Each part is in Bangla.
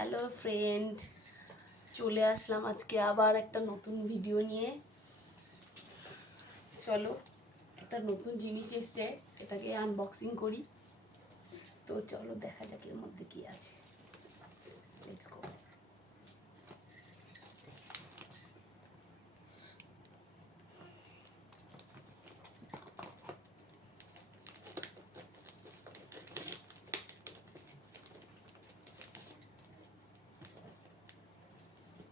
হ্যালো ফ্রেন্ড, চলে আসলাম আজকে আবার একটা নতুন ভিডিও নিয়ে। চলো, একটা নতুন জিনিস এসছে, এটাকে আনবক্সিং করি। তো চলো দেখা যাক এর মধ্যে কি আছে। Let's go.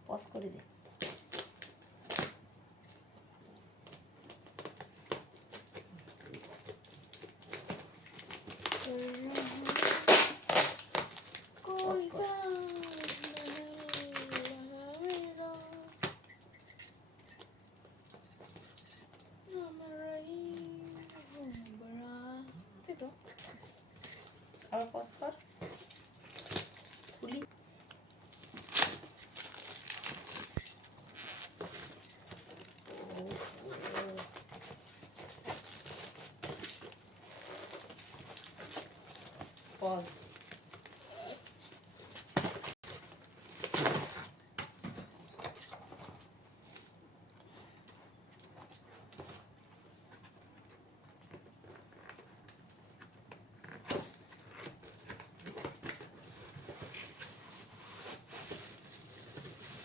পজ করে দে। আবার পজ কর, খুলি। পজ।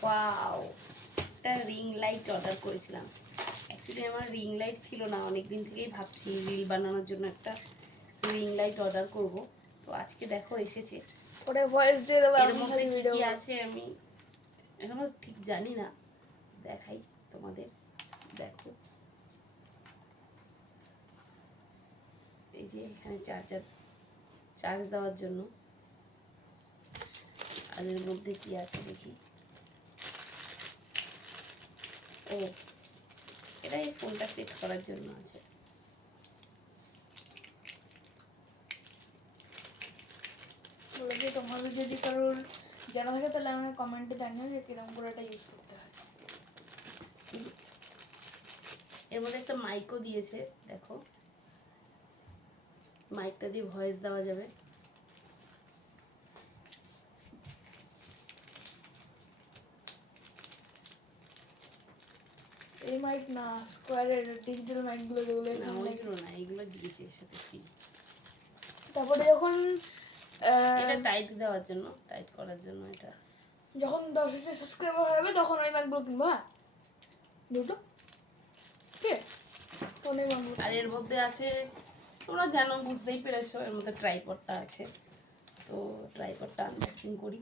ওয়াও, একটা রিং লাইট অর্ডার করেছিলাম। অ্যাকচুয়ালি আমার রিং লাইট ছিল না, অনেক দিন থেকেই ভাবছি রিল বানানোর জন্য একটা রিং লাইট অর্ডার করব। তো আজকে দেখো এসেছে। ওটা ভয়েস দিয়ে দেবো। এর মধ্যে কি কি আছে আমি এখনো ঠিক জানি না, দেখাই তোমাদের। দেখো, এই যে এখানে চার্জ দেওয়ার জন্য। আর এর মধ্যে কি আছে দেখি। ও, এটা এই ফোনটা সেট করার জন্য আছে। তোমাদের যদি কারোর জানা থাকে তাহলে আমাকে কমেন্টে জানিও যে কিরকম করে এটা ইউজ করতে হয়। এর মধ্যে একটা মাইকও দিয়েছে, দেখো। মাইকটা দিয়ে ভয়েস দেওয়া যাবে। এই মাইক না, স্কোয়ারের ডিজিটাল মাইকগুলো যেগুলো না, ওইগুলো না, এইগুলো দিয়েছে এর সাথে ফ্রি। তারপরে যখন এটা টাইট দেওয়ার জন্য, টাইট করার জন্য। এটা যখন 10,000 সাবস্ক্রাইবার হবে তখন ওই মাইকগুলো কিনবো। হ্যাঁ, দুটো ঠিক আছে। আর এর মধ্যে আছে, তোমরা জানো, বুঝতেই পেরেছো, এর মধ্যে ট্রাইপডটা আছে। তো ট্রাইপডটা আনবক্সিং করি।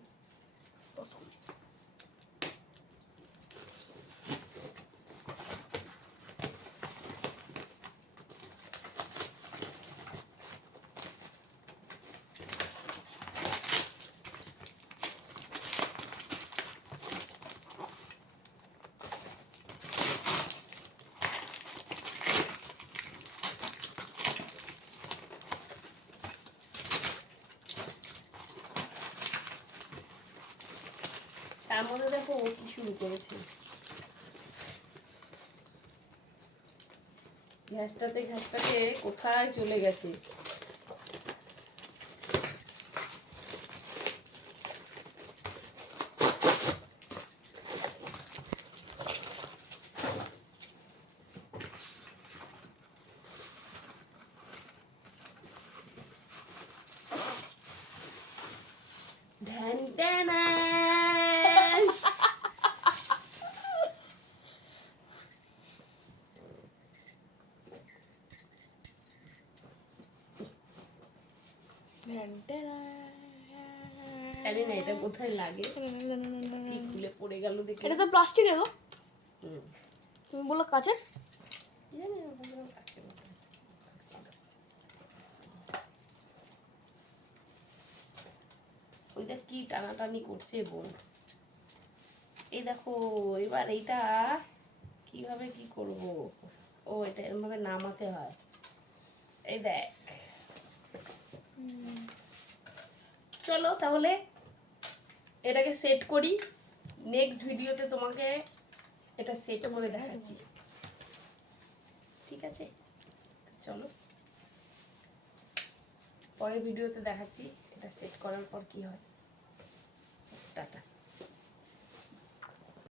তার মধ্যে দেখো ও কি শুরু করেছে। ঘ্যাসটাতে কোথায় চলে গেছে। ধ্যান ধ্যান। জানি না এটা কোথায় লাগে, কি খুলে পড়ে গেল দেখে। এটা তো প্লাস্টিকের গো। হুম, তুমি বললো কাচের। জানি না ওগুলো কাছে মতো। ওইটা কি টানাটানি করছে বোন। এই দেখো, এবার এইটা কিভাবে কি করব। ও, এটা এরকম ভাবে নামাতে হয়। এই দেখ। চলো তাহলে এটাকে সেট করি। নেক্সট ভিডিওতে তোমাকে এটা সেট করে দেখাচ্ছি, ঠিক আছে? চলো, পরের ভিডিওতে দেখাচ্ছি এটা সেট করার পর কি হয়।